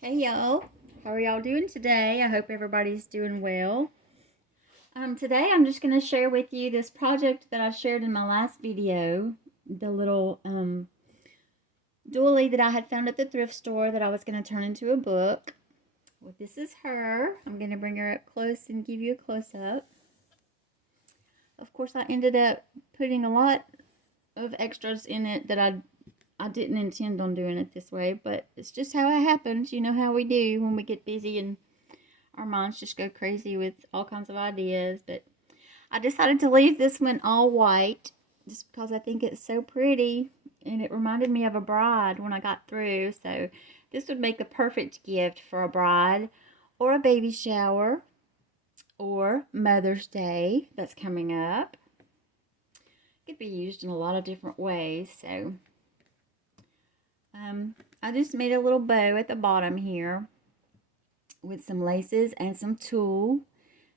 Hey y'all, how are y'all doing today? I hope everybody's doing well. Today I'm just going to share with you this project that I shared in my last video, the little doily that I had found at the thrift store that I was going to turn into a book. Well, this is her. I'm going to bring her up close and give you a close-up. Of course, I ended up putting a lot of extras in it that I didn't intend on doing it this way, but it's just how it happens. You know how we do when we get busy and our minds just go crazy with all kinds of ideas. But I decided to leave this one all white just because I think it's so pretty, and it reminded me of a bride when I got through. So this would make a perfect gift for a bride or a baby shower or Mother's Day that's coming up. It could be used in a lot of different ways. So I just made a little bow at the bottom here with some laces and some tulle.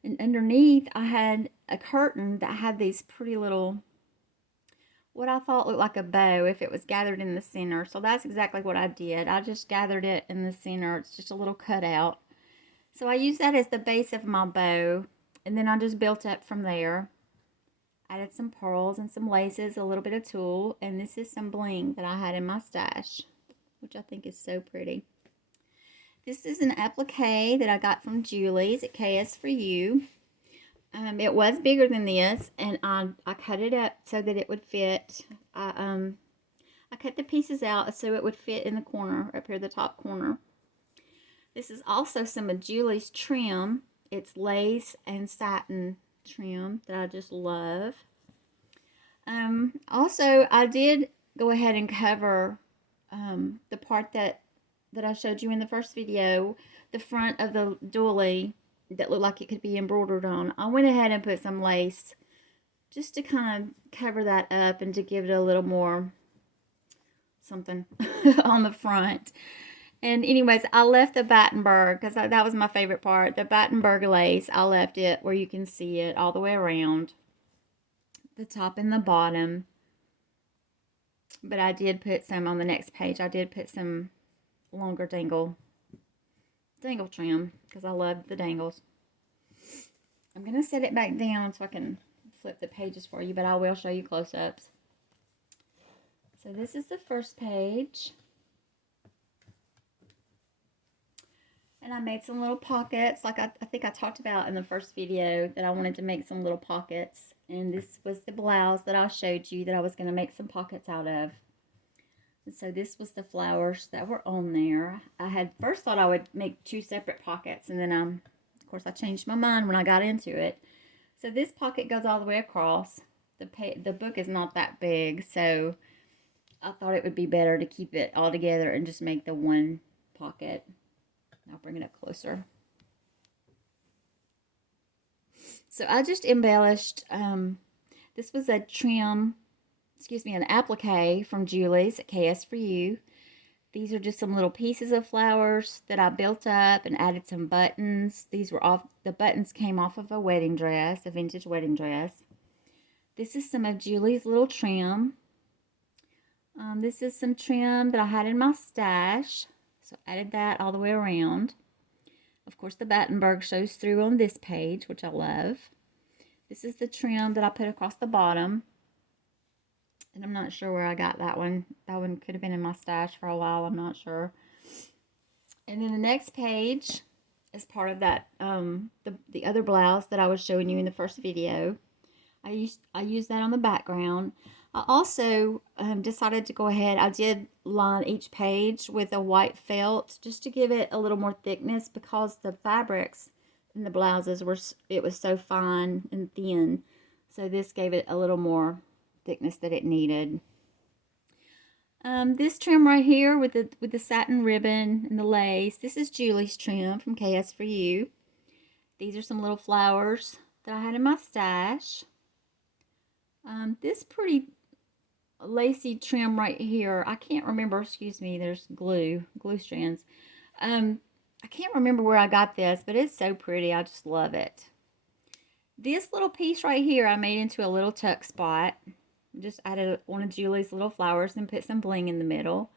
And underneath, I had a curtain that had these pretty little, what I thought looked like a bow if it was gathered in the center. So that's exactly what I did. I just gathered it in the center. It's just a little cutout. So I used that as the base of my bow. And then I just built up from there. Added some pearls and some laces, a little bit of tulle. And this is some bling that I had in my stash, which I think is so pretty. This is an applique that I got from Julie's at KS for You. It was bigger than this, and I cut it up so that it would fit. I cut the pieces out so it would fit in the corner, up here, the top corner. This is also some of Julie's trim. It's lace and satin trim that I just love. Also, I did go ahead and cover the part that I showed you in the first video, the front of the doily that looked like it could be embroidered on. I went ahead and put some lace just to kind of cover that up and to give it a little more something on the front. And anyways, I left the Battenberg because that was my favorite part. The Battenberg lace, I left it where you can see it all the way around, the top and the bottom. But I did put some on the next page. I did put some longer dangle trim because I love the dangles. I'm going to set it back down so I can flip the pages for you, but I will show you close-ups. So this is the first page. And I made some little pockets, like I think I talked about in the first video, that I wanted to make some little pockets. And this was the blouse that I showed you that I was going to make some pockets out of. And so this was the flowers that were on there. I had first thought I would make two separate pockets, and then of course I changed my mind when I got into it. So this pocket goes all the way across. The book is not that big, so I thought it would be better to keep it all together and just make the one pocket. I'll bring it up closer. So I just embellished. This was a trim, an applique from Julie's at KS for You. These are just some little pieces of flowers that I built up and added some buttons. These were off, the buttons came off of a wedding dress, a vintage wedding dress. This is some of Julie's little trim. This is some trim that I had in my stash. So added that all the way around. Of course, the Battenberg shows through on this page, which I love. This is the trim that I put across the bottom. And I'm not sure where I got that one. That one could have been in my stash for a while. I'm not sure. And then the next page is part of that, the other blouse that I was showing you in the first video. I used that on the background. I also decided to go ahead. I did line each page with a white felt just to give it a little more thickness because the fabrics in the blouses it was so fine and thin. So this gave it a little more thickness that it needed. This trim right here with the satin ribbon and the lace, this is Julie's trim from KS for You. These are some little flowers that I had in my stash. This pretty lacy trim right here, I can't remember, excuse me, there's glue strands. I can't remember where I got this, but it's so pretty. I just love it. This little piece right here I made into a little tuck spot. Just added one of Julie's little flowers and put some bling in the middle.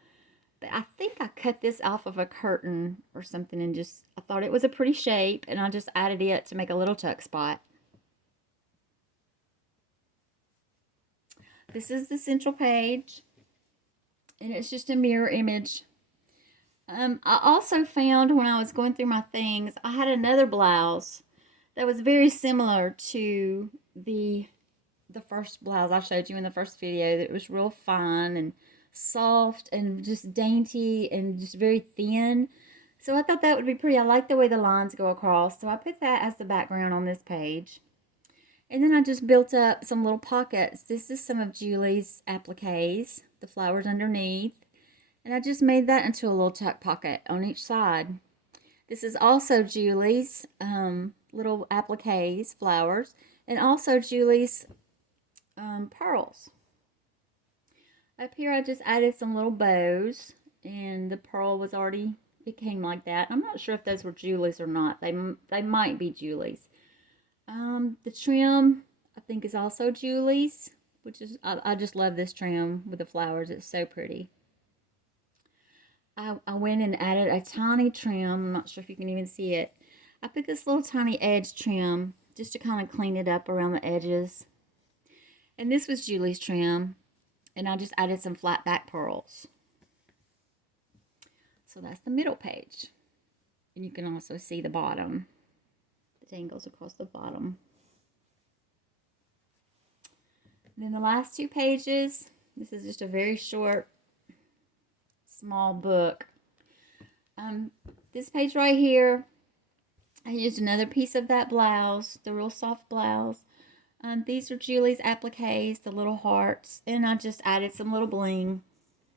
I think I cut this off of a curtain or something and just, I thought it was a pretty shape and I just added it to make a little tuck spot. This is the central page and it's just a mirror image. I also found when I was going through my things, I had another blouse that was very similar to the first blouse I showed you in the first video. That was real fine and soft and just dainty and just very thin. So I thought that would be pretty. I like the way the lines go across. So I put that as the background on this page. And then I just built up some little pockets. This is some of Julie's appliques, the flowers underneath. And I just made that into a little tuck pocket on each side. This is also Julie's little appliques, flowers, and also Julie's pearls. Up here I just added some little bows, and the pearl was already, it came like that. I'm not sure if those were Julie's or not. They might be Julie's. The trim I think is also Julie's, which is, I just love this trim with the flowers. It's so pretty. I went and added a tiny trim. I'm not sure if you can even see it. I put this little tiny edge trim just to kind of clean it up around the edges. And this was Julie's trim. And I just added some flat back pearls. So that's the middle page. And you can also see the bottom. The dangles across the bottom. And then the last two pages. This is just a very short, small book. This page right here, I used another piece of that blouse, the real soft blouse. These are Julie's appliques, the little hearts, and I just added some little bling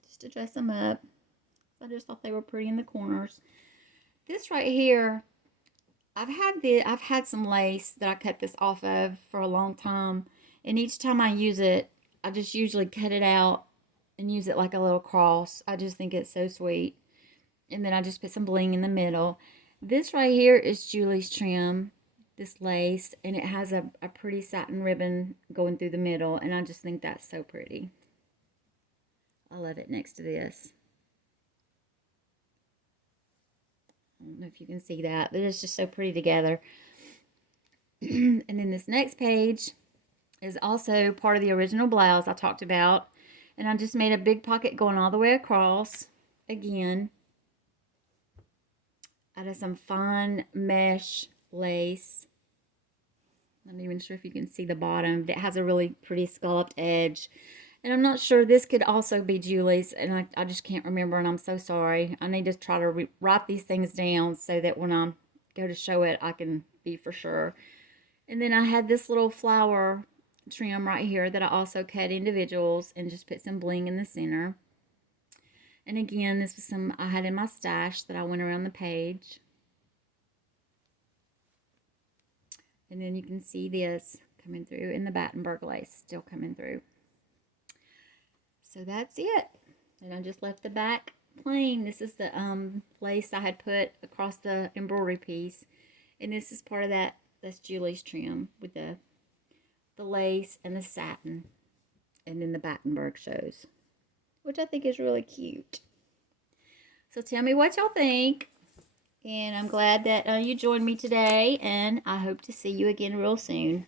just to dress them up. I just thought they were pretty in the corners. This right here, I've had some lace that I cut this off of for a long time, and each time I use it, I just usually cut it out and use it like a little cross. I just think it's so sweet. And then I just put some bling in the middle. This right here is Julie's trim, this lace, and it has a pretty satin ribbon going through the middle, and I just think that's so pretty. I love it next to this. I don't know if you can see that, but it's just so pretty together. And then this next page is also part of the original blouse I talked about. And I just made a big pocket going all the way across. Again, out of some fine mesh lace. I'm not even sure if you can see the bottom, but it has a really pretty scalloped edge. And I'm not sure, this could also be Julie's, and I just can't remember, and I'm so sorry. I need to try to write these things down so that when I go to show it, I can be for sure. And then I had this little flower trim right here that I also cut individuals and just put some bling in the center. And again, this was some I had in my stash that I went around the page. And then you can see this coming through, and the Battenberg lace still coming through. So that's it. And I just left the back plain. This is the lace I had put across the embroidery piece. And this is part of that. That's Julie's trim with the lace and the satin. And then the Battenberg shows, which I think is really cute. So tell me what y'all think. And I'm glad that you joined me today. And I hope to see you again real soon.